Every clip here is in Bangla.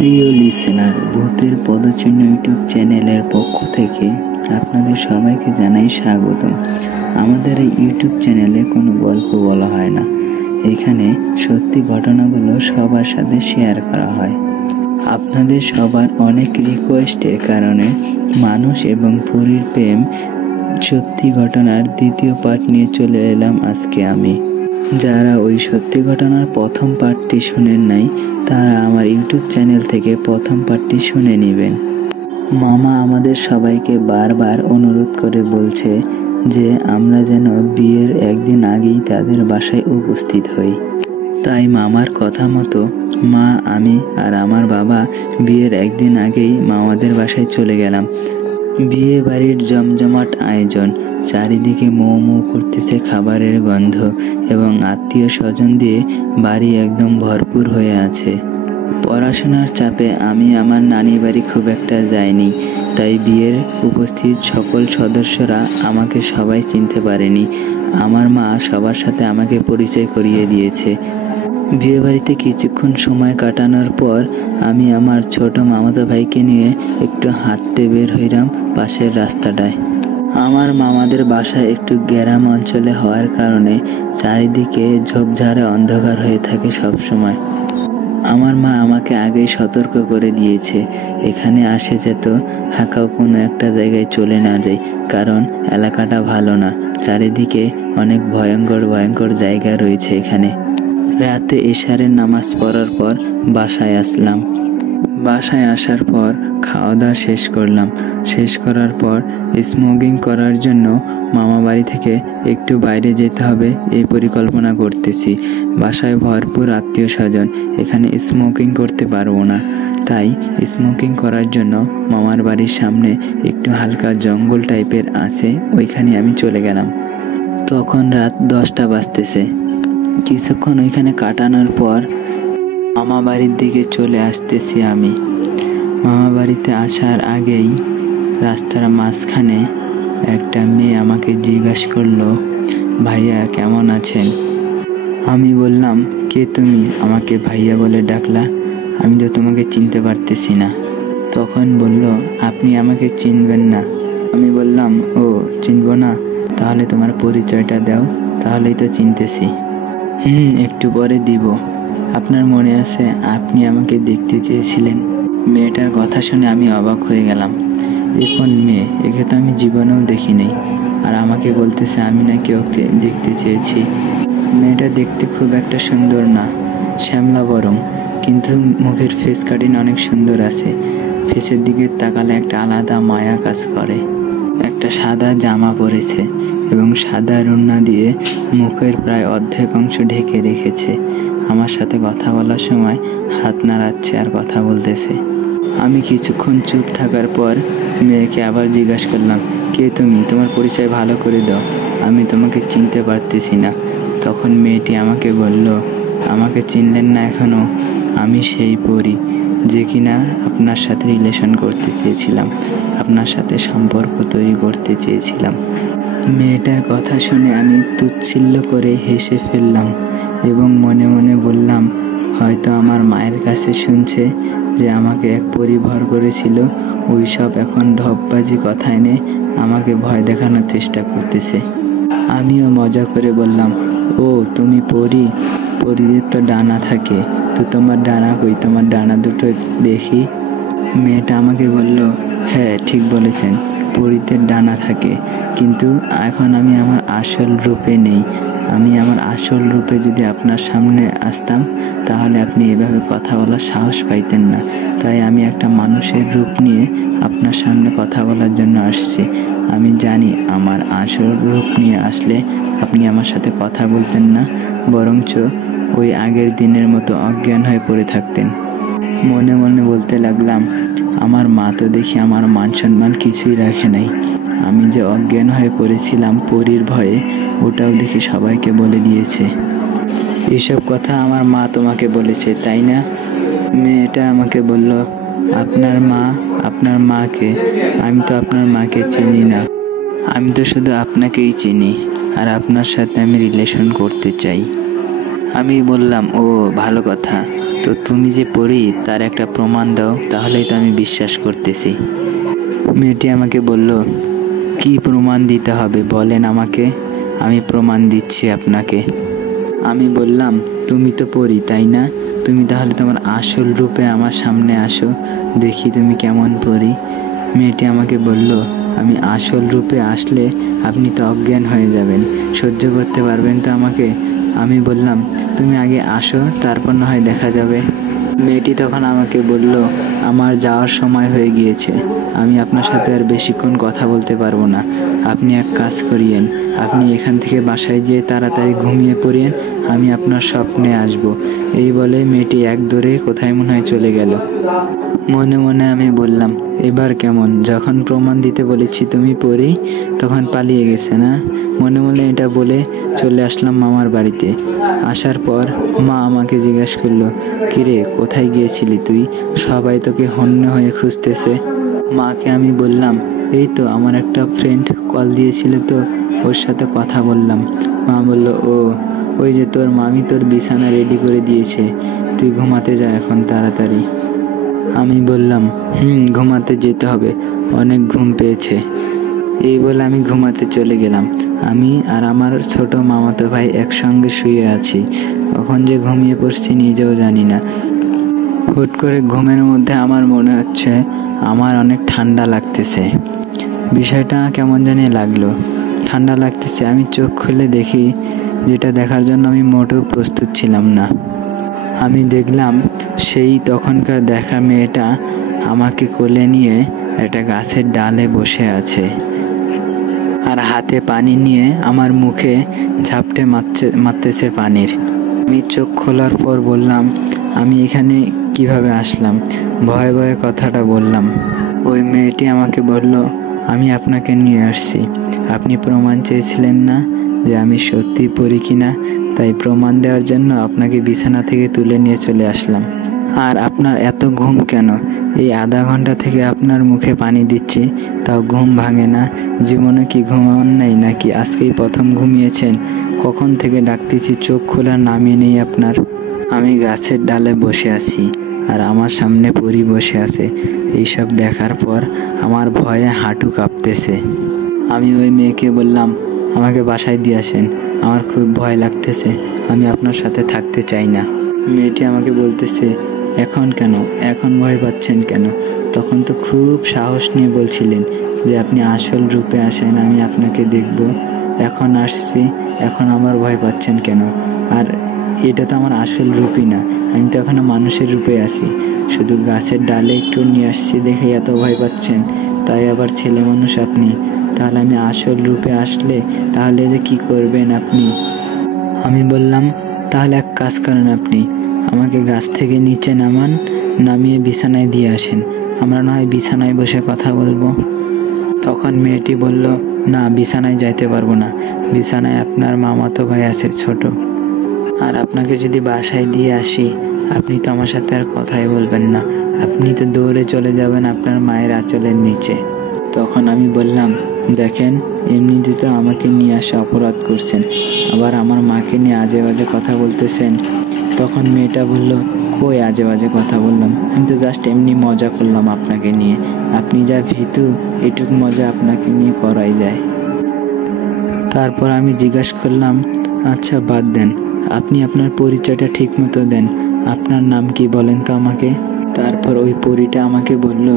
প্রিয় লিসেনার, ভূতের পদচিহ্ন ইউটিউব চ্যানেলের পক্ষ থেকে আপনাদের সবাইকে জানাই স্বাগতম। আমাদের এই ইউটিউব চ্যানেলে কোনো গল্প বলা হয় না, এখানে সত্যি ঘটনাগুলো সবার সাথে শেয়ার করা হয়। আপনাদের সবার অনেক রিকোয়েস্টের কারণে মানুষ এবং পরীর প্রেম সত্যি ঘটনার দ্বিতীয় পার্ট নিয়ে চলে এলাম আজকে আমি। যারা ওই সত্যি ঘটনার প্রথম পার্টটি শুনেন নাই, তারা আমার ইউটিউব চ্যানেল থেকে প্রথম পার্টটি শুনে নেবেন। মামা আমাদের সবাইকে বারবার অনুরোধ করে বলছে যে আমরা যেন বিয়ের একদিন আগেই তাদের বাসায় উপস্থিত হই। তাই মামার কথা মতো মা, আমি আর আমার বাবা বিয়ের একদিন আগেই মামাদের বাসায় চলে গেলাম। বিয়ে বাড়ির জমজমাট আয়োজন, চারিদিকে মৌ মৌ করতেছে খাবারের গন্ধ এবং আত্মীয় স্বজন দিয়ে বাড়ি একদম ভরপুর হয়ে আছে। পড়াশোনার চাপে আমি আমার নানির বাড়ি খুব একটা যাইনি, তাই বিয়ের উপস্থিত সকল সদস্যরা আমাকে সবাই চিনতে পারেনি। আমার মা সবার সাথে আমাকে পরিচয় করিয়ে দিয়েছে। বিয়ে বাড়িতে কিছুক্ষণ সময় কাটানোর পর আমি আমার ছোট মামাতো ভাইকে নিয়ে একটু হাঁটতে বের হইলাম পাশের রাস্তাটায়। আমার মামাদের বাসা একটু গ্রাম অঞ্চলে হওয়ার কারণে চারিদিকে ঝোপঝাড়ে অন্ধকার হয়ে থাকে সবসময়। আমার মা আমাকে আগেই সতর্ক করে দিয়েছে, এখানে আসে যেত হাঁকাও কোনো একটা জায়গায় চলে না যায়, কারণ এলাকাটা ভালো না, চারিদিকে অনেক ভয়ঙ্কর জায়গা রয়েছে এখানে। রাতে এশারের নামাজ পড়ার পর বাসায় আসলাম। বাসায় আসার পর খাওয়া দাওয়া শেষ করার পর স্মোকিং করার জন্য মামা বাড়ি থেকে একটু বাইরে যেতে হবে এই পরিকল্পনা করতেছি। বাসায় ভরপুর আত্মীয় স্বজন, এখানে স্মোকিং করতে পারবো না, তাই স্মোকিং করার জন্য মামার বাড়ির সামনে একটু হালকা জঙ্গল টাইপের আছে, ওইখানে আমি চলে গেলাম। তখন রাত 10টা বাজতেছে। কিছুক্ষণ ওইখানে কাটানোর পর মামা বাড়ির দিকে চলে আসতেছি আমি। মামা বাড়িতে আসার আগেই রাস্তার মাঝখানে একটা মেয়ে আমাকে জিজ্ঞাসা করলো, ভাইয়া কেমন আছেন? আমি বললাম, কে তুমি? আমাকে ভাইয়া বলে ডাকলা, আমি তো তোমাকে চিনতে পারতেছি না। তখন বলল, আপনি আমাকে চিনবেন না। আমি বললাম, ও চিনবো না? তাহলে তোমার পরিচয়টা দাও, তাহলেই তো চিনতেছি। একটু পরে দিব। আপনার মনে আছে আপনি আমাকে দেখতে চেয়েছিলেন? মেয়েটার কথা শুনে আমি অবাক হয়ে গেলাম। এখন মেয়ে, একে তো আমি জীবনেও দেখি নাই, আর আমাকে বলতেছে আমি নাকি ওকে দেখতে চেয়েছি। মেয়েটা দেখতে খুব একটা সুন্দর না, শ্যামলা বরং, কিন্তু মুখের ফেস কাটিং অনেক সুন্দর আছে। ফেসের দিকে তাকালে একটা আলাদা মায়া কাজ করে। একটা সাদা জামা পরেছে এবং সাদা ওড়না দিয়ে মুখের প্রায় অর্ধেক অংশ ঢেকে রেখেছে। আমার সাথে কথা বলার সময় হাত নাড়াচ্ছে আর কথা বলতেছে। আমি কিছুক্ষণ চুপ থাকার পর মেয়েকে আবার জিজ্ঞাসা করলাম, কে তুমি? তোমার পরিচয় ভালো করে দাও, আমি তোমাকে চিনতে পারতেছি না। তখন মেয়েটি আমাকে বলল, আমাকে চিনলেন না এখনও? আমি সেই পরী যে কিনা আপনার সাথে রিলেশন করতে চেয়েছিলাম, আপনার সাথে সম্পর্ক তৈরি করতে চেয়েছিলাম। মেয়েটার কথা শুনে আমি তুচ্ছিল্য করে হেসে ফেললাম এবং মনে মনে বললাম, হয়তো আমার মায়ের কাছে শুনছে যে আমাকে এক পরী ভর করেছিল, ওই সব এখন ঢপবাজি কথা এনে আমাকে ভয় দেখানোর চেষ্টা করতেছে। আমিও মজা করে বললাম, ও তুমি পরী? পরীদের তো ডানা থাকে, তো তোমার ডানা কই? তোমার ডানা দুটো দেখি। মেয়েটা আমাকে বলল, হ্যাঁ ঠিক বলেছেন, পরীদের ডানা থাকে, কিন্তু এখন আমি আমার আসল রূপে নেই। আমি আমার আসল রূপে যদি আপনার সামনে আসতাম তাহলে আপনি এভাবে কথা বলার সাহস পাইতেন না, তাই আমি একটা মানুষের রূপ নিয়ে আপনার সামনে কথা বলার জন্য আসছি। আমি জানি আমার আসল রূপ নিয়ে আসলে আপনি আমার সাথে কথা বলতেন না, বরঞ্চ ওই আগের দিনের মতো অজ্ঞান হয়ে পড়ে থাকতেন। মনে মনে বলতে লাগলাম, আমার মা তো দেখি আমার মান সম্মান কিছুই রাখে নাই। আমি যে অজ্ঞান হয়ে পড়েছিলাম পরীর ভয়ে, ওটাও দেখি সবাইকে বলে দিয়েছে। এসব কথা আমার মা তোমাকে বলেছে, তাই না? মেয়েটা আমাকে বলল, আপনার মাকে? আমি তো আপনার মাকে চিনি না, আমি তো শুধু আপনাকেই চিনি, আর আপনার সাথে আমি রিলেশন করতে চাই। আমি বললাম, ও ভালো কথা, তো তুমি যে পড়ি তার একটা প্রমাণ দাও, তাহলেই তো আমি বিশ্বাস করতেছি। মেয়েটি আমাকে বলল, কি প্রমাণ দিতে হবে বলেন আমাকে, আমি প্রমাণ দিচ্ছি আপনাকে। আমি বললাম, তুমি তো পড়ি তাই না, তুমি তাহলে তোমার আসল রূপে আমার সামনে আসো, দেখি তুমি কেমন পড়ি। মেয়েটি আমাকে বলল, আমি আসল রূপে আসলে আপনি তো অজ্ঞান হয়ে যাবেন, সহ্য করতে পারবেন তো আমাকে? আমি বললাম, তুমি আগে আসো, তারপর না হয় দেখা যাবে। মেয়েটি তখন আমাকে বলল, আমার যাওয়ার সময় হয়ে গিয়েছে, আমি আপনার সাথে আর বেশিক্ষণ কথা বলতে পারবো না। আপনি এক কাজ করিয়েন, আপনি এখান থেকে বাসায় যেয়ে তাড়াতাড়ি ঘুমিয়ে পড়িয়েন, আমি আপনার স্বপ্নে আসব। এই বলে মেয়েটি এক দৌড়ে কোথায় মনে হয় চলে গেল। মনে মনে আমি বললাম, এবার কেমন, যখন প্রমাণ দিতে বলেছি তুমি পড়ি, তখন পালিয়ে গেছে না। মনে মনে এটা বলে চলে আসলাম মামার বাড়িতে। আসার পর মা আমাকে জিজ্ঞেস করলো, কিরে কোথায় গিয়েছিলি তুই, সবাই তোকে হন্য হয়ে খুঁজতেছে। মাকে আমি বললাম, এই তো আমার একটা ফ্রেন্ড কল দিয়েছিল, তো ওর সাথে কথা বললাম। মা বলল, ও ওই যে তোর মামি তোর বিছানা রেডি করে দিয়েছে, তুই ঘুমাতে যা এখন তাড়াতাড়ি। আমি বললাম, ঘুমাতে যেতে হবে, অনেক ঘুম পেয়েছে। এই বলে আমি ঘুমাতে চলে গেলাম। আমি আর আমার ছোট মামাতো ভাই একসঙ্গে শুয়ে আছি, কখন যে ঘুমিয়ে পড়ছি নিজেও জানি না। হুট করে ঘুমের মধ্যে আমার মনে হচ্ছে আমার অনেক ঠান্ডা লাগতেছে। বিষয়টা কেমন জানি লাগলো, ঠান্ডা লাগতেছে। আমি চোখ খুলে দেখি, যেটা দেখার জন্য আমি মোটেও প্রস্তুত ছিলাম না। আমি দেখলাম সেই তখনকার দেখা মেয়েটা আমাকে কোলে নিয়ে একটা গাছের ডালে বসে আছে, আর হাতে পানি নিয়ে আমার মুখে ঝাপটে মারতেছে পানির। আমি চোখ খোলার পর বললাম, আমি এখানে কিভাবে আসলাম, ভয়ে ভয়ে কথাটা বললাম। ওই মেয়েটি আমাকে বলল, আমি আপনাকে নিয়ে আসছি, আপনি প্রমাণ চেয়েছিলেন না যে আমি সত্যি পড়ি কিনা, তাই প্রমাণ দেওয়ার জন্য আপনাকে বিছানা থেকে তুলে নিয়ে চলে আসলাম। আর আপনার এত ঘুম কেন, এই আধা ঘন্টা থেকে আপনার মুখে পানি দিচ্ছি, তাও ঘুম ভাঙে না? জীবনে কি ঘুমান নাই নাকি আজকেই প্রথম ঘুমিয়েছেন? কখন থেকে ডাকতেছি, চোখ খোলার নামই নেই আপনার। আমি গাছের ডালে বসে আছি আর আমার সামনে পরী বসে আছে। এইসব দেখার পর আমার ভয়ে হাঁটু কাঁপতেছে। আমি ওই মেয়েকে বললাম, আমাকে বাসায় দিয়ে আসেন, আমার খুব ভয় লাগতেছে, আমি আপনার সাথে থাকতে চাই না। মেয়েটি আমাকে বলতেছে, এখন কেন, এখন ভয় পাচ্ছেন কেন? তখন তো খুব সাহস নিয়ে বলছিলেন যে আপনি আসল রূপে আসেন, আমি আপনাকে দেখব। এখন আসছি, এখন আমার ভয় পাচ্ছেন কেন? আর এটা তো আমার আসল রূপই না, আমি তো এখনো মানুষের রূপে আছি, শুধু গাছের ডালে একটু নিয়ে আসছি দেখে এত ভয় পাচ্ছেন, তাই আবার ছেলে মানুষ আপনি। তাহলে আমি আসল রূপে আসলে তাহলে যে কি করবেন আপনি? আমি বললাম, তাহলে এক কাজ করেন, আপনি আমাকে গাছ থেকে নিচে নামান, নামিয়ে বিছানায় দিয়ে আসেন, আমরা না হয় বিছানায় বসে কথা বলবো। তখন মেয়েটি বলল, না বিছানায় যাইতে পারবো না, বিছানায় আপনার মামাতো ভাই আছে ছোট, আর আপনাকে যদি বাসায় দিয়ে আসি আপনি তো আমার সাথে আর কথাই বলবেন না, আপনি তো দৌড়ে চলে যাবেন আপনার মায়ের আঁচলের নিচে। তখন আমি বললাম, দেখেন এমনিতে তো আমাকে নিয়ে আসা অপরাধ করছেন, আবার আমার মাকে নিয়ে আজে বাজে কথা বলতেছেন। তখন মেয়েটা বলল, কই আজে বাজে কথা বললাম, আমি তো জাস্ট এমনি মজা করলাম আপনাকে নিয়ে, আপনি যা ভীতু এটুকু মজা আপনাকে নিয়ে করাই যায়। তারপর আমি জিজ্ঞাসা করলাম, আচ্ছা বাদ দেন, আপনি আপনার পরিচয়টা ঠিক মতো দেন, আপনার নাম কি বলেন তো আমাকে। তারপর ওই পরীটা আমাকে বলল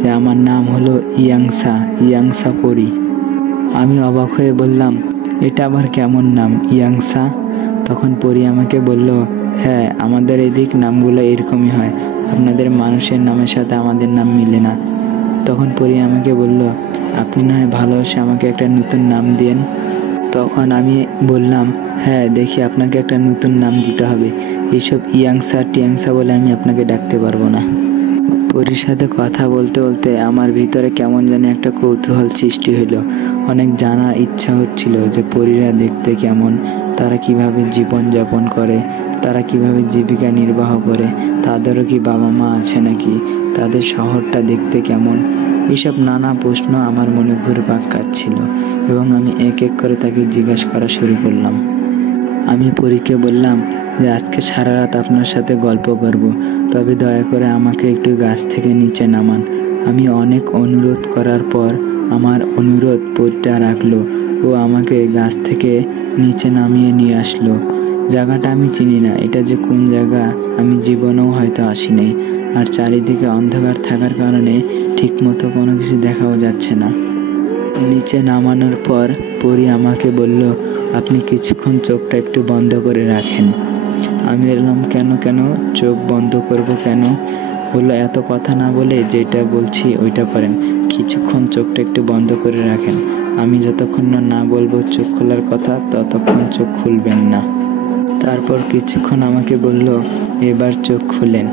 যে আমার নাম হলো ইয়াংসা পরী। আমি অবাক হয়ে বললাম, এটা আবার কেমন নাম ইয়াংসা? তখন পরী আমাকে বলল, হ্যাঁ আমাদের এদিক নামগুলো এরকমই হয়, আপনাদের মানুষের নামের সাথে আমাদের নাম মিলে না। তখন পরী আমাকে বলল, আপনি না হয় ভালোবাসে আমাকে একটা নতুন নাম দিন। তখন আমি বললাম, হ্যাঁ দেখি আপনাকে একটা নতুন নাম দিতে হবে, এইসব টিয়াংসা বলে আমি আপনাকে ডাকতে পারবো না। পরীর সাথে কথা বলতে বলতে আমার ভিতরে কেমন জানি একটা কৌতূহল সৃষ্টি হলো, অনেক জানার ইচ্ছা হচ্ছিল যে পরীরা দেখতে কেমন, তারা কিভাবে জীবন যাপন করে, তারা কিভাবে জীবিকা নির্বাহ করে, তাদেরও কি বাবা মা আছে নাকি, তাদের শহরটা দেখতে কেমন, এইসব নানা প্রশ্ন আমার মনে ঘুরপাক খাচ্ছিল এবং আমি এক এক করে তাকে জিজ্ঞাসা করা শুরু করলাম। আমি পরীকে বললাম, যে আজকে সারা রাত আপনার সাথে গল্প করব, তবে দয়া করে আমাকে একটু গাছ থেকে নিচে নামান। আমি অনেক অনুরোধ করার পর আমার অনুরোধ পরিটা রাখলো ও আমাকে গাছ থেকে নিচে নামিয়ে নিয়ে আসলো। জায়গাটা আমি চিনি না, এটা যে কোন জায়গা আমি জীবনেও হয়তো আসি নাই। আর চারিদিকে অন্ধকার থাকার কারণে ঠিকমতো কোনো কিছু দেখাও যাচ্ছে না। নিচে নামানোর পর পরি আমাকে বলল, আপনি কিছুক্ষণ চোখটা একটু বন্ধ করে রাখেন। আমি বললাম, কেন চোখ বন্ধ করব কেন? বললো, এত কথা না বলে যেটা বলছি ওইটা করেন, কিছুক্ষণ চোখটা একটু বন্ধ করে রাখেন। আমি যতক্ষণ না বলবো চোখ খোলার কথা ততক্ষণ চোখ খুলবেন না। তারপর কিছুক্ষণ আমাকে বলল, এবার চোখ খুলেন।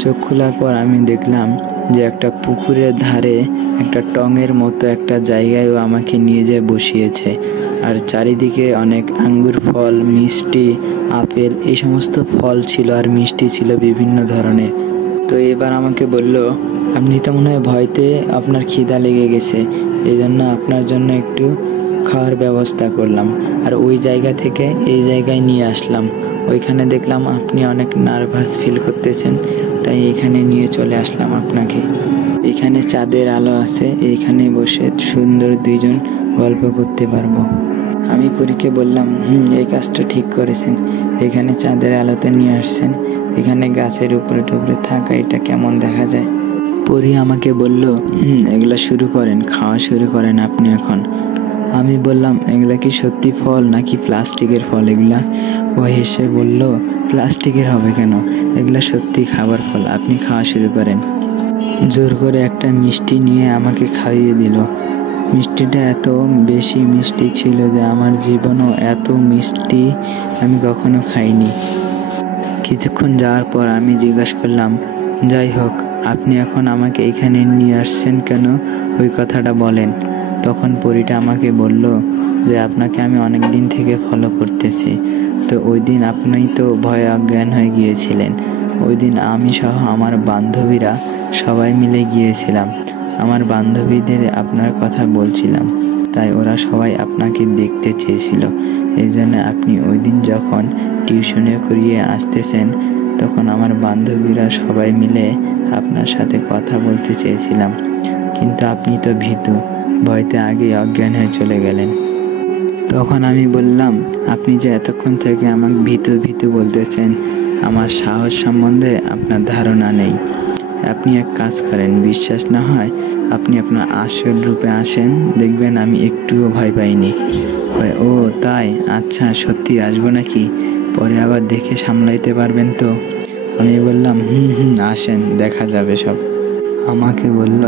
চোখ খোলার পর আমি দেখলাম যে একটা পুকুরের ধারে একটা টঙের মতো একটা জায়গায় ও আমাকে নিয়ে যেয়ে বসিয়েছে। আর চারিদিকে অনেক আঙ্গুর ফল, মিষ্টি, আপেল, এই সমস্ত ফল ছিল আর মিষ্টি ছিল বিভিন্ন ধরনের। তো এবার আমাকে বলল, আপনি তো মনে হয় ভয়তে আপনার খিদা লেগে গেছে, এই জন্য আপনার জন্য একটু খাওয়ার ব্যবস্থা করলাম আর ওই জায়গা থেকে এই জায়গায় নিয়ে আসলাম। ওইখানে দেখলাম আপনি অনেক নার্ভাস ফিল করতেছেন, তাই এখানে নিয়ে চলে আসলাম আপনাকে। এখানে চাঁদের আলো আছে, এইখানে বসে সুন্দর দুইজন গল্প করতে পারবো। আমি পরীকে বললাম, এই কাজটা ঠিক করেছেন, এখানে চাঁদের আলোতে নিয়ে আসছেন, এখানে গাছের উপরে টুপরে থাকা এটা কেমন দেখা যায়। পরি আমাকে বলল, এগুলা শুরু করেন, খাওয়া শুরু করেন আপনি এখন। আমি বললাম, এগুলা কি সত্যি ফল নাকি প্লাস্টিকের ফল এগুলা? ও হেসে বলল, প্লাস্টিকের হবে কেন, এগুলা সত্যি খাবার ফল, আপনি খাওয়া শুরু করেন। জোর করে একটা মিষ্টি নিয়ে আমাকে খাইয়ে দিল। মিষ্টিটা এত বেশি মিষ্টি ছিল যে আমার জীবনও এত মিষ্টি আমি কখনো খাইনি। কিছুক্ষণ যাওয়ার পর আমি জিজ্ঞাসা করলাম, যাই হোক, আপনি এখন আমাকে এখানে নিয়ে আসছেন কেন, ওই কথাটা বলেন। তখন পরীটা আমাকে বলল যে আপনাকে আমি অনেক দিন থেকে ফলো করতেছি, তো ওই দিন আপনি তো ভয়ে অজ্ঞান হয়ে গিয়েছিলেন। ওই দিন আমি সহ আমার বান্ধবীরা সবাই মিলে গিয়েছিলাম, আমার বান্ধবীদের আপনার কথা বলছিলাম, তাই ওরা সবাই আপনাকে দেখতে চেয়েছিল। এই জন্য আপনি ওই দিন যখন টিউশনে করিয়ে আসতেছেন তখন আমার বান্ধবীরা সবাই মিলে আপনার সাথে কথা বলতে চেয়েছিলাম, কিন্তু আপনি তো ভীতু, ভয়তে আগেই অজ্ঞান হয়ে চলে গেলেন। তখন আমি বললাম, আপনি যে এতক্ষণ থেকে আমাকে ভীতু বলতেছেন, আমার সাহস সম্বন্ধে আপনার ধারণা নেই। আপনি এক কাজ করেন, বিশ্বাস না হয় আপনি আপনার আসল রূপে আসেন, দেখবেন আমি একটুও ভয় পাইনি। ও তাই, আচ্ছা সত্যি আসবো নাকি? পরে আবার দেখে সামলাইতে পারবেন তো? আমি বললাম, আসেন, দেখা যাবে সব। আমাকে বলল,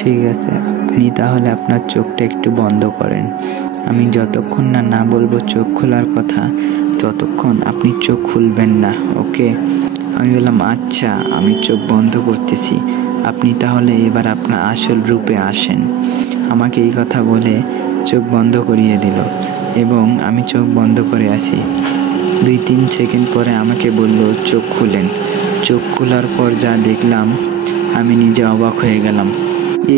ঠিক আছে, আপনি তাহলে আপনার চোখটা একটু বন্ধ করেন, আমি যতক্ষণ না বলবো চোখ খোলার কথা ততক্ষণ আপনি চোখ খুলবেন না, ওকে? আমি বললাম, আচ্ছা, আমি চোখ বন্ধ করতেছি, আপনি তাহলে এবার আপনার আসল রূপে আসেন। আমাকে এই কথা বলে চোখ বন্ধ করিয়ে দিল এবং আমি চোখ বন্ধ করে আছি। 2-3 সেকেন্ড পরে আমাকে বলল, চোখ খুলেন। চোখ খোলার পর যা দেখলাম আমি নিজে অবাক হয়ে গেলাম।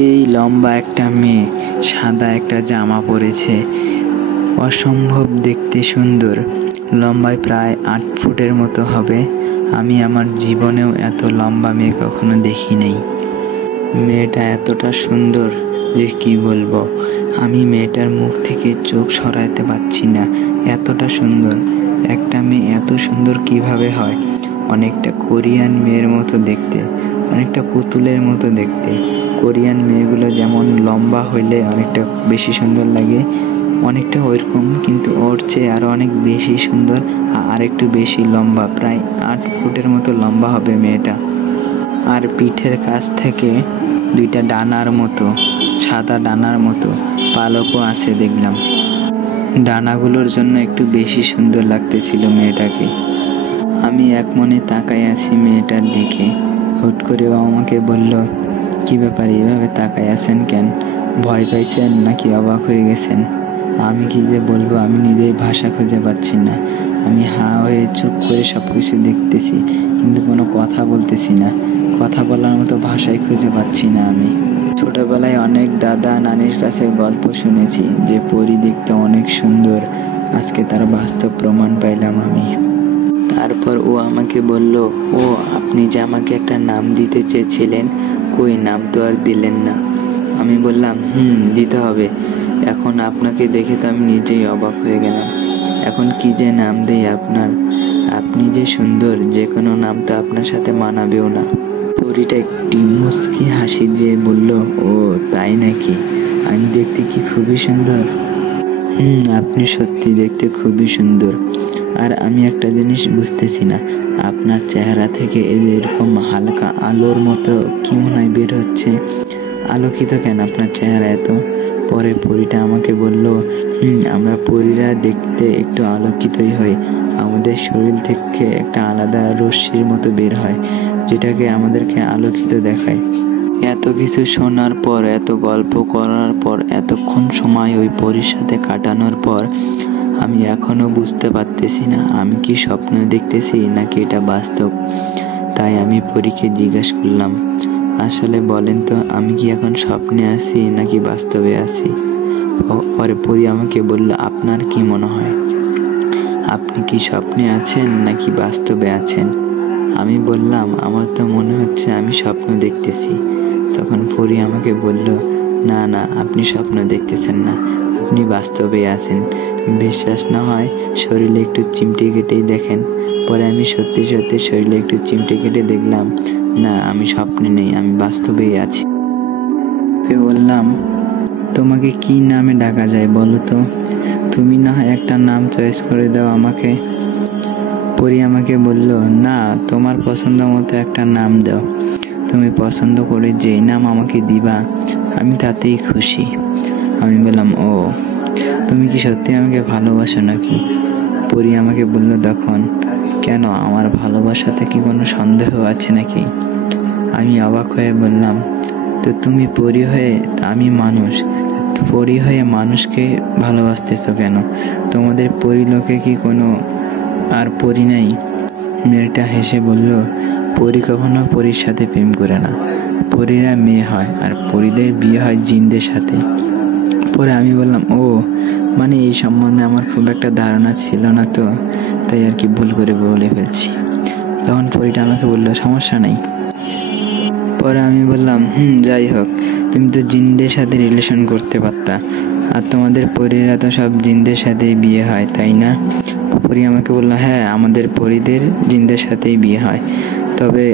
এই লম্বা একটা মেয়ে সাদা একটা জামা পরেছে, অসম্ভব দেখতে সুন্দর, লম্বায় প্রায় 8 ফুটের মতো হবে। আমি আমার জীবনেও এত লম্বা মেয়ে কখনো দেখি নাই। মেয়েটা এতটা সুন্দর যে কি বলবো, আমি মেয়েটার মুখ থেকে চোখ সরাতে পারছি না, এতটা সুন্দর। একটা মেয়ে এত সুন্দর কিভাবে হয়? অনেকটা কোরিয়ান মেয়ের মতো দেখতে, অনেকটা পুতুলের মতো দেখতে। কোরিয়ান মেয়েগুলো যেমন লম্বা হইলে অনেকটা বেশি সুন্দর লাগে, অনেকটা ওইরকম, কিন্তু ওর চেয়ে আরও অনেক বেশি সুন্দর আর একটু বেশি লম্বা, প্রায় 8 ফুটের মতো লম্বা হবে মেয়েটা। আর পিঠের কাছ থেকে 2টা ডানার মতো, সাদা ডানার মতো পালকও আছে দেখলাম। ডানাগুলোর জন্য একটু বেশি সুন্দর লাগতেছিল মেয়েটাকে। আমি এক মনে তাকাই আছি মেয়েটার দিকে। হুট করে ও আমাকে বলল, কি ব্যাপার, এইভাবে তাকাই আছেন কেন? ভয় পাইছেন নাকি অবাক হয়ে গেছেন? আমি কি যে বলবো আমি নিজেই ভাষা খুঁজে পাচ্ছি না। আমি হাঁ হয়ে চুপ করে সব কিছু দেখতেছি, কিন্তু কোনো কথা বলতেছি না, কথা বলার মতো ভাষাই খুঁজে পাচ্ছি না আমি। ছোটবেলায় অনেক দাদা নানির কাছে গল্প শুনেছি যে পরী দেখতে অনেক সুন্দর, আজকে তার বাস্তব প্রমাণ পাইলাম আমি। তারপর ও আমাকে বলল, ও আপনি যে আমাকে একটা নাম দিতে চেয়েছিলেন, কই নাম তো আর দিলেন না। আমি বললাম, দিতে হবে। এখন আপনাকে দেখে তো আমি নিজেই অবাক হয়ে গেলাম। এখন কি যে নাম দেই আপনার? আপনি যে সুন্দর, যে কোনো নাম তো আপনার সাথে মানাবেও না। পরীটা একটি মুচকি হাসি দিয়ে বলল, ও তাই নাকি? আমি দেখতে কি খুবই সুন্দর? আপনি সত্যি দেখতে খুবই সুন্দর। আর আমি একটা জিনিস বুঝতেছি না, আপনার চেহারা থেকে এরকম হালকা আলোর মতো কি মনে হয় বের হচ্ছে। আলোকিত কেন আপনার চেহারা এত? পরে পরীটা আমাকে বলল, আমরা পরীরা দেখতে একটু আলোকিতই হই। আমাদের শরীর থেকে একটা আলাদা রশ্মির মতো বের হয়, যেটাকে আমাদেরকে আলোকিত দেখায়। এত কিছু শোনার পর, এত গল্প করার পর, এতক্ষণ সময় ওই পরীর সাথে কাটানোর পর আমি এখনো বুঝতে পারতেছি না আমি কি স্বপ্ন দেখতেছি নাকি এটা বাস্তব। তাই আমি পরীকে জিজ্ঞেস করলাম, আসলে বলেন তো, আমি কি এখন স্বপ্নে আছি নাকি বাস্তবে আছি? পরে পরী আমাকে বলল, আপনার কি মনে হয়, আপনি কি স্বপ্নে আছেন নাকি বাস্তবে আছেন? আমি বললাম, আমার তো মনে হচ্ছে আমি স্বপ্ন দেখতেছি। তখন পরী আমাকে বলল, না না, আপনি স্বপ্ন দেখতেছেন না, আপনি বাস্তবে আছেন। বিশ্বাস না হয় শরীরে একটু চিমটি কেটেই দেখেন। পরে আমি সত্যি সত্যি শরীরে একটু চিমটি কেটে দেখলাম, না আমি স্বপ্নে নেই, আমি বাস্তবেই আছি। ওকে বললাম, তোমাকে কি নামে ডাকা যায় বলো তো? তুমি না হয় একটা নাম চয়েস করে দাও আমাকে। পরী আমাকে বলল, না, তোমার পছন্দ মতো একটা নাম দাও। তুমি পছন্দ করে যেই নাম আমাকে দিবা আমি তাতেই খুশি। আমি বললাম, ও তুমি কি সত্যি আমাকে ভালোবাসো নাকি? পরী আমাকে বলল, তখন কেন, আমার ভালোবাসাতে কি কোনো সন্দেহ আছে নাকি? আমি অবাক হয়ে বললাম, তো তুমি পরী হয়ে আমি মানুষ, পরী হয়ে মানুষকে ভালোবাসতেছো কেন? তোমাদের পরীলোকে কি কোনো আর পরী নাই? মেয়েটা হেসে বলল, পরী কখনো পরীর সাথে প্রেম করে না, পরীরা মেয়ে হয় আর পরীদের বিয়ে হয় জিনদের সাথে। পরে আমি বললাম, ও মানে এই সম্বন্ধে আমার খুব একটা ধারণা ছিল না, তো তাই আর কি ভুল করে বলে ফেলছি। তখন পরীটা আমাকে বলল, সমস্যা নেই। পরে আমি বললাম, যাই হোক, তুমি তো জিনদের সাথে রিলেশন করতে পারতা, আর তোমাদের পরীরা তো সব জিনদের সাথেই বিয়ে হয়, তাই না? পরী আমাকে বললো, হ্যাঁ, আমাদের পরীদের জিনদের সাথেই বিয়ে হয়, তবে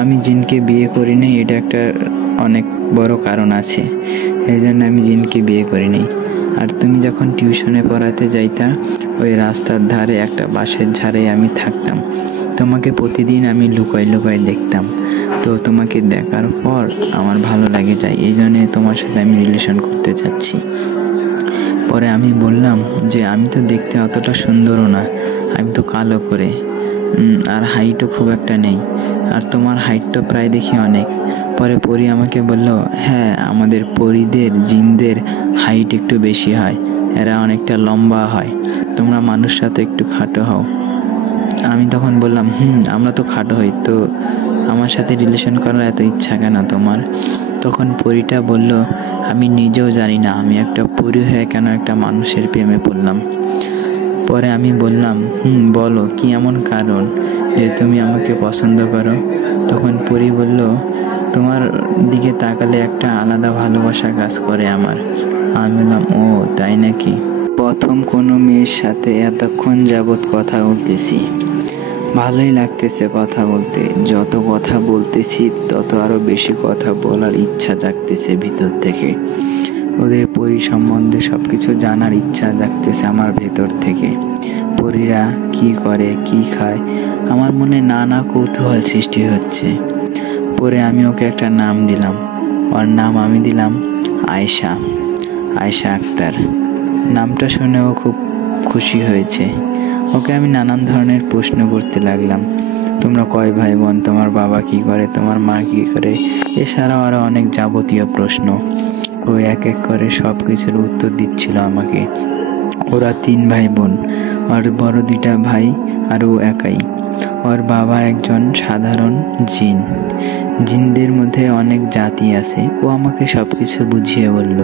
আমি জিনকে বিয়ে করিনি, এটা একটা অনেক বড় কারণ আছে, এই জন্য আমি জিনকে বিয়ে করিনি। আর তুমি যখন টিউশনে পড়াতে যাইতা, ওই রাস্তার ধারে একটা বাঁশের ঝাড়ে আমি থাকতাম, তোমাকে প্রতিদিন আমি লুকাই লুকাই দেখতাম, তো তোমাকে দেখার পর আমার ভালো লাগে যায়, এই জন্যে তোমার সাথে আমি রিলেশন করতে চাচ্ছি। পরে আমি বললাম যে আমি তো দেখতে অতটা সুন্দরও না, আমি তো কালো করে, আর হাইটও খুব একটা নেই, আর তোমার হাইটটা প্রায় দেখি অনেক। পরে পরী আমাকে বলল, হ্যাঁ, আমাদের পরীদের জিনদের হাইট একটু বেশি হয়, এরা অনেকটা লম্বা হয়, তোমরা মানুষরা তো একটু খাটো হও। আমি তখন বললাম, আমরা তো খাটো হই, তো আমার সাথে রিলেশন করার এত ইচ্ছা কেন তোমার? তখন পরীটা বলল, আমি নিজেও জানি না আমি একটা পরী হয়ে কেন একটা মানুষের প্রেমে পড়লাম। পরে আমি বললাম, বলো কি এমন কারণ যে তুমি আমাকে পছন্দ করো? তখন পরী বলল, তোমার দিকে তাকালে একটা আলাদা ভালোবাসা কাজ করে আমার। আমি বললাম, ও তাই নাকি? প্রথম কোনো মেয়ের সাথে এতক্ষণ যাবৎ কথা বলতেছি, ভালোই লাগতেছে কথা বলতে। যত কথা বলতেছি তত আরো বেশি কথা বলার ইচ্ছা জাগতেছে ভিতর থেকে। ওদের পরী সম্বন্ধে সবকিছু জানার ইচ্ছা জাগতেছে আমার ভেতর থেকে। পরীরা কি করে, কি খায়, আমার মনে নানা কৌতূহল সৃষ্টি হচ্ছে। পরে আমি ওকে একটা নাম দিলাম, ওর নাম আমি দিলাম আয়েশা, আয়েশা আক্তার। নামটা শুনে ও খুব খুশি হয়েছে। ওকে আমি নানান ধরনের প্রশ্ন করতে লাগলাম, তোমরা কয় ভাই বোন, তোমার বাবা কি করে, তোমার মা কি করে, এছাড়াও আরো অনেক যাবতীয় প্রশ্ন। ও এক এক করে সব কিছুর উত্তর দিচ্ছিল আমাকে। ওরা 3 ভাই বোন, ওর বড় 2টা ভাই আর ও একাই। ওর বাবা একজন সাধারণ জিন, জিনদের মধ্যে অনেক জাতি আছে। ও আমাকে সব কিছু বুঝিয়ে বলল।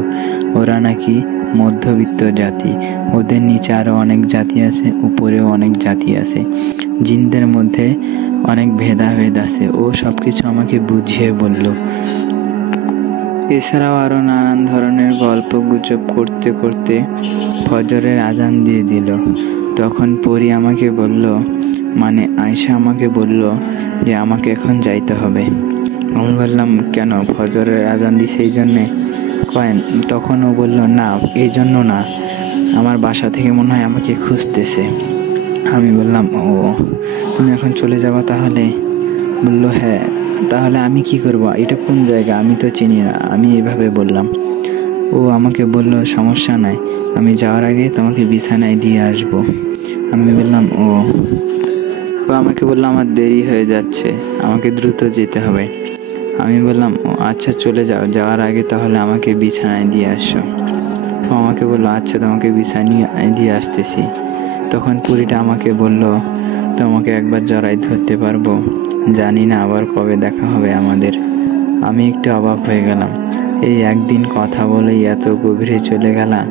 ওরা নাকি মধ্যবিত্ত জাতি, ওদের নিচে আরও অনেক জাতি আছে, উপরেও অনেক জাতি আছে। জিনদের মধ্যে অনেক ভেদাভেদ আছে। ও সব কিছু আমাকে বুঝিয়ে বলল। এছাড়াও আরও নানান ধরনের গল্প গুজব করতে করতে ফজরের আজান দিয়ে দিল। তখন পরী আমাকে বলল, মানে আয়েশা আমাকে বলল যে আমাকে এখন যাইতে হবে। আমি বললাম, কেন, ফজরের আজান দিছে এই জন্যে? তখন ও বলল, না এই জন্য না, আমার বাসা থেকে মনে হয় আমাকে খুঁজতেছে। আমি বললাম, ও তুমি এখন চলে যাবা তাহলে? বলল, হ্যাঁ। তাহলে আমি কি করব? এটা কোন জায়গা? আমি তো চিনি না। আমি এভাবে বললাম। ও আমাকে বলল, সমস্যা নাই, আমি যাওয়ার আগে তোমাকে বিছানায় দিয়ে আসবো। আমি বললাম, ও আমাকে বলল, আমার দেরি হয়ে যাচ্ছে, আমাকে দ্রুত যেতে হবে। আমি বললাম, ও আচ্ছা চলে যাও, যাওয়ার আগে তাহলে আমাকে বিছানায় দিয়ে আসো। ও আমাকে বলল, আচ্ছা তোমাকে বিছানায় দিয়ে আসতেছি। তখন পরীটা আমাকে বলল, তোমাকে একবার জড়াই ধরতে পারবো? জানি না আবার কবে দেখা হবে আমাদের। আমি একটু অবাক হয়ে গেলাম। এই একদিন কথা বলেই এত গভীরে চলে গেলাম,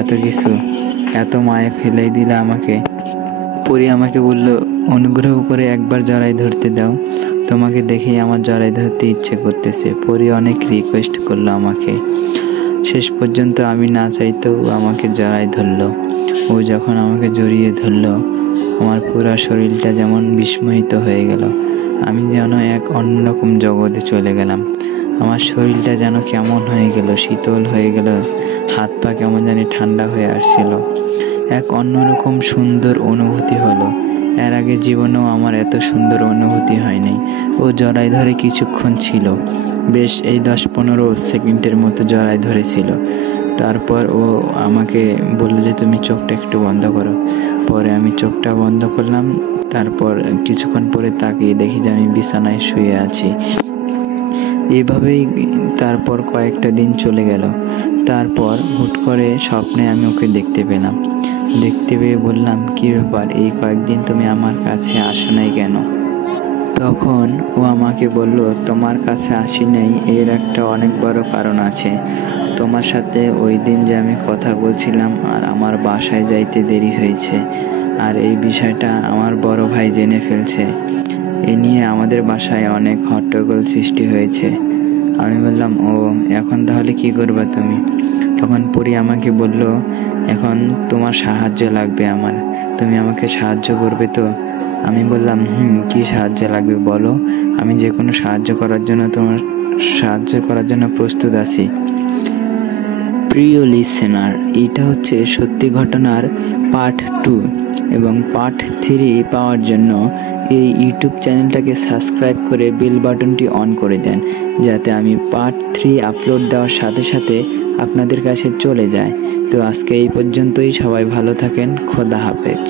এত কিছু, এত মায়ে ফেলেই দিলা আমাকে। পরী আমাকে বলল, অনুগ্রহ করে একবার জড়াই ধরতে দাও, তোমাকে দেখেই আমার জড়াই ধরতে ইচ্ছে করতেছে। পরী অনেক রিকোয়েস্ট করলো আমাকে। শেষ পর্যন্ত আমি না চাইতেও আমাকে জড়াই ধরলো। ও যখন আমাকে জড়িয়ে ধরলো, আমার পুরো শরীরটা যেমন বিস্ময়িত হয়ে গেল। আমি যেন এক অন্যরকম জগতে চলে গেলাম। আমার শরীরটা যেন কেমন হয়ে গেল, শীতল হয়ে গেল, হাত পা কেমন জানি ঠান্ডা হয়ে আসছিল। এক অন্যরকম সুন্দর অনুভূতি হলো। এর আগে জীবনেও আমার এত সুন্দর অনুভূতি হয়নি। ও জড়াই ধরে কিছুক্ষণ ছিল, বেশ এই 10-15 সেকেন্ডের মতো জড়াই ধরেছিল। তারপর ও আমাকে বলল যে তুমি চোখটা একটু বন্ধ করো। পরে আমি চোখটা বন্ধ করলাম। তারপর কিছুক্ষণ পরে তাকিয়ে দেখি যে আমি বিছানায় শুয়ে আছি। এভাবেই তারপর কয়েকটা দিন চলে গেল। তারপর হুট করে স্বপ্নে আমি ওকে দেখতে পেলাম। দেখতে পেয়ে বললাম, কী ব্যাপার, এই কয়েকদিন তুমি আমার কাছে আসো নাই কেন? তখন ও আমাকে বলল, তোমার কাছে আসি নাই এর একটা অনেক বড় কারণ আছে। তোমার সাথে ওই দিন যে আমি কথা বলছিলাম আর আমার বাসায় যাইতে দেরি হয়েছে, আর এই বিষয়টা আমার বড় ভাই জেনে ফেলছে। এ নিয়ে আমাদের বাসায় অনেক হট্টগোল সৃষ্টি হয়েছে। আমি বললাম, ও এখন তাহলে কি করবা তুমি? তখন পরী আমাকে বলল, এখন তোমার সাহায্য লাগবে আমার, তুমি আমাকে সাহায্য করবে তো? আমি বললাম, কি সাহায্য লাগবে বলো, আমি যে কোনো সাহায্য করার জন্য প্রস্তুত আছি। প্রিয় লিসেনার, এটা হচ্ছে সত্যি ঘটনার পার্ট 2 এবং পার্ট 3 পাওয়ার জন্য এই ইউটিউব চ্যানেলটাকে সাবস্ক্রাইব করে বেল বাটনটি অন করে দেন, যাতে আমি পার্ট 3 আপলোড দেওয়ার সাথে সাথে আপনাদের কাছে চলে যায়। তো আজকে এই পর্যন্তই, সবাই ভালো থাকেন, খোদা হাফেজ।